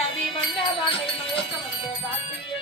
அபி மன்னவானை மயக்க வந்த காட்டியே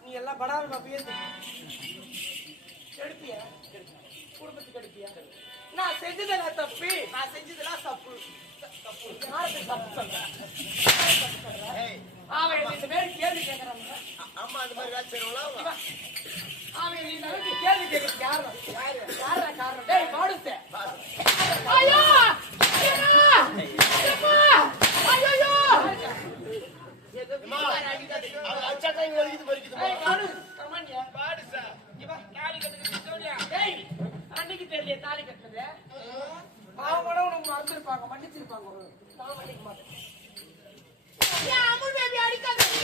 நீ எல்லாம் படாத எடுப்பியா குடும்பத்துக்கு எடுப்பியா நான் செஞ்சதெல்லாம் தப்பு நான் செஞ்சதெல்லாம் தப்பு தப்பு தப்பு சொல்ற? ஏய், அவன் இந்த மாதிரி கேள்வி கேட்கறான் அ- அம்மா அந்த மாதிரி வேலை செய்யறவங்களா? அவன் இந்த அளவுக்கு கேள்வி கேட்கறது யாரு? யாரு காரணம்? டேய் மாடுத்தே. ஐயோ! ஐயோ! அன்னைக்கு தெரியல தாலி கட்டுறது? அவங்க உனக்கு மறந்துருப்பாங்க மன்னிச்சிருப்பாங்க நான் மன்னிக்க மாட்டேன் அடிக்காதடி?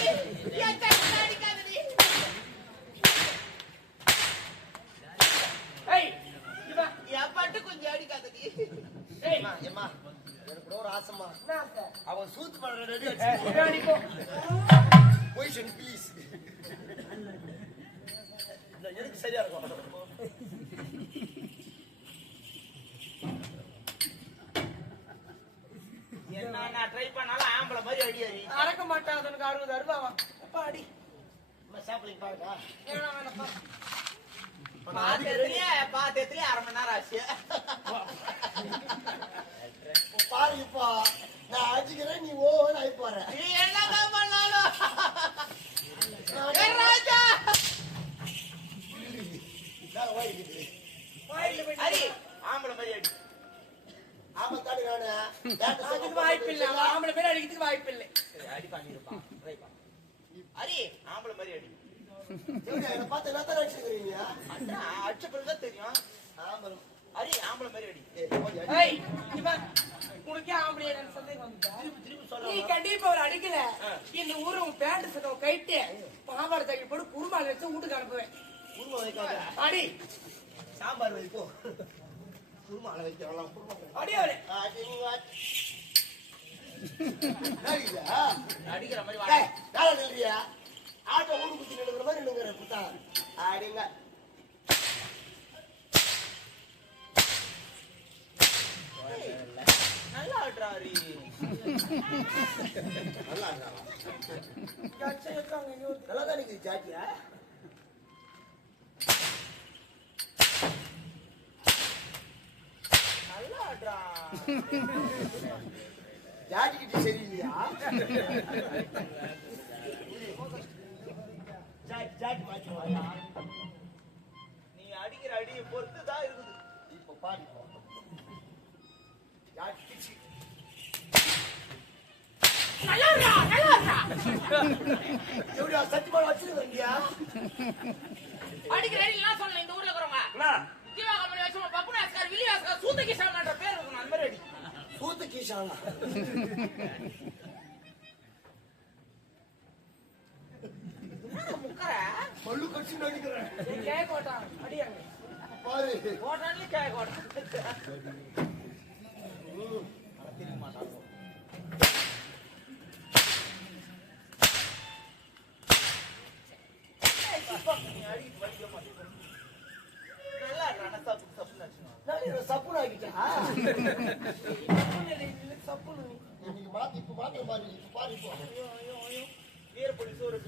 அடிக்காதடி? என் பட்டு கொஞ்சம் அடிக்காதடி. எனக்கு கூட ஒரு ஆசைம்மா. என்ன ஆசை? அவன் சூத்து பண்ற ரெடி இவன் அடிப்போ. பொசிஷன் ப்ளீஸ் எனக்கு சரியா இருக்கும்? என்ன நான் ட்ரை பண்ணாலும் ஆம்பளை மாதிரி அடியாரு. அடக்க மாட்டாதனுக்கு அறுபது அருவாவா அப்பா அடி. சாப்பிடுங்க பாருடா. பாத்ததுலயே அரை மணி நேரம் ஆச்சு. பாரு இப்போ நான் அடிக்கிறேன் நீ ஓ ஆகி போற. நீ என்னதான் பண்ணாலும். ராஜா. ஆம்பளை மாதிரி அடி. நானு. அதுக்கு வாய்ப்பு இல்லை ஆம்பளை பேர் அடிக்கிறதுக்கு வாய்ப்பு இல்லை அடி பண்ணிருப்பான் ஹரி ஆம்பளை மாதிரி அடி. என்ன பார்த்து என்ன தான் நினைச்சுக்கிறீங்க அதான் அடிச்ச பிறகுதான் தெரியும். ஆமாம் ஹரி ஆம்பளை மாதிரி அடி. உனக்கே ஆம்பளை எனக்கு சந்தேகம் வந்துட்டா. நீ கண்டிப்பா ஒரு அடிக்கல. இந்த ஊரு உன் பேண்ட் சட்டை கைட்டு பாவாடை தகி போட்டு குருமால வச்சு வீட்டுக்கு அனுப்புவேன். குருமா வைக்காத. அடி. சாம்பார் வைப்போ. குருமால வைக்கலாம் குருமா அடி அவரே அடிக்கிற மாதிரி அடிங்க நல்லா ஆடுறா ஹரி நல்லா தான் இருக்குது ஜாட்டியா நல்லா ஆடுறா ஜாட்டி கிட்ட சரியில்லையா நீ அடிக்கிற அடியை பொறுத்து தான் இருக்குது. இப்போ பாரு இப்போ. ஜாட்டி கிச்சு எப்படியா சத்தியமான வச்சிருக்க வேண்டியா அடிக்கிற அடி எல்லாம் சொல்லணும் இந்த ஊர்ல இருக்கிறவங்க. ஜீவா கம்பெனி வச்சு பப்பு நாஸ்கார் வில்லி நாஸ்கார் சூத்த கிஷாமன்ற பேர் இருக்கணும் அந்த மாதிரி அடி. சூத்து கீஷானா ஓட்ட நல்லா ஆடுறா சப்பு சப்புன்னு அடிச்சுக்கணும் நான் இவனை சப்புன்னு ஆக்கிட்டா சப்புன்னு நீ. இன்னைக்கு மாத்தி இப்ப மாத்திர பாரு இப்ப பாரு இப்போ வீர போலீஸ் ஒரு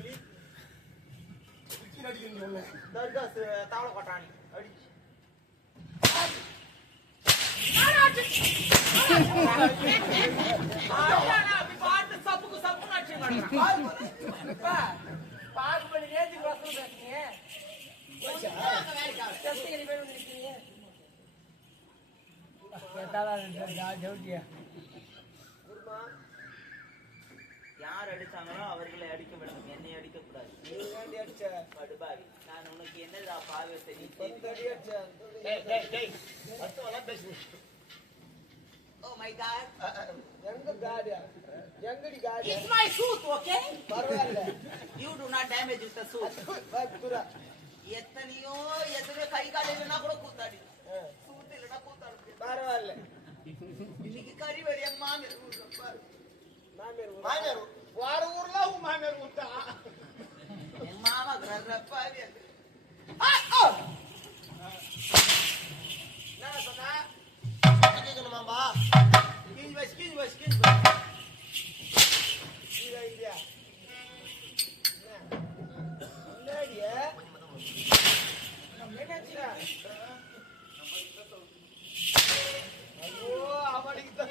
கிளி குச்சி நடிக்கிறீங்க உன்னை தர்காஸ் தாவள கொட்டாணி அடி ஆடுறானா, அப்படி பாட்டு சப்புக்கு சப்புன்னு அடிச்சுக்கணும் அப்பா, பாகுபலி ரேஞ்சுக்கு வசனம் பேசுறீங்க ரசிகரி பேர் வந்து நிக்கிறீங்க. குருமா யார் அடிச்சாங்களோ அவர்களை அடிக்க வேண்டும் என்னை அடிக்க கூடாது நீ அடிச்ச. படுபாவி. நான் உனக்கு என்னடா பாவத்தை நீ பத்து அடி அடிச்ச. டேய் டேய் டேய். அர்த்தம் பேசு ஓ மை காட் எங்க காடியா எங்கடி காடி இட்ஸ் மை சூட் ஓகே பரவாயில்ல. You do not damage with the suit எத்தனையோ எத்தனையோ கை கால் இல்லைன்னா கூட கூத்தாடி. சூட் இல்லைன்னா கூத்தாடி. பரவாயில்ல. இன்னைக்கு கறி ஊர்ல பாரு. மாமியார் வார ஊர்ல உன் மாமியார் விட்டா என் மாமா ரப்பாவி அது. என்ன சொன்னா? கேட்கணுமாம்பா கீழ் வச்சு கீழ் வச்சு இங்க இந்தியா. ஐயோ அவனுக்கு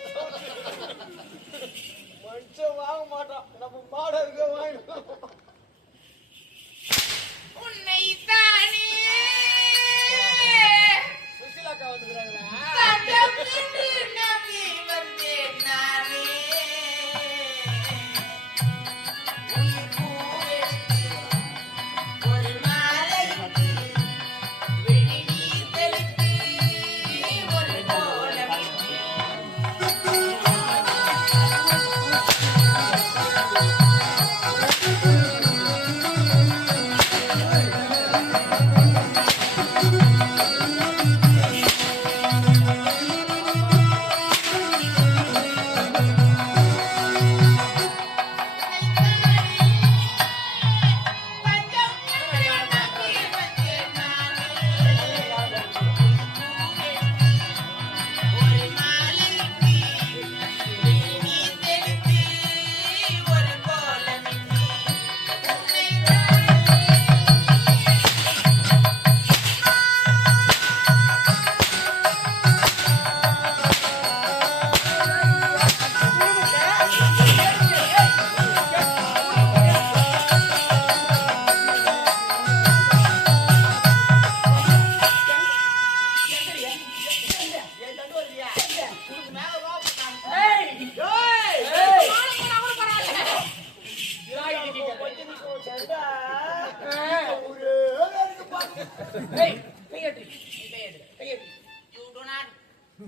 You do not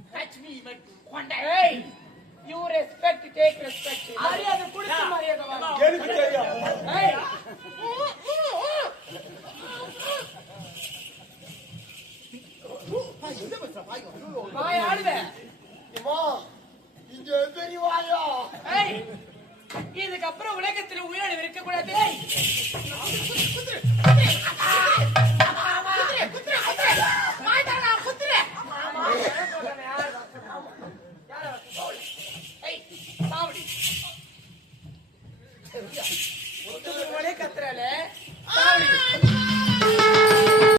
touch me, but கொண்டை. ஏய் யூ ரெஸ்பெக்ட் டேக் ரெஸ்பெக்ட் மரியாதை கொடுத்து மரியாதை வாங்க. எனக்கு தெரியும் ஏய்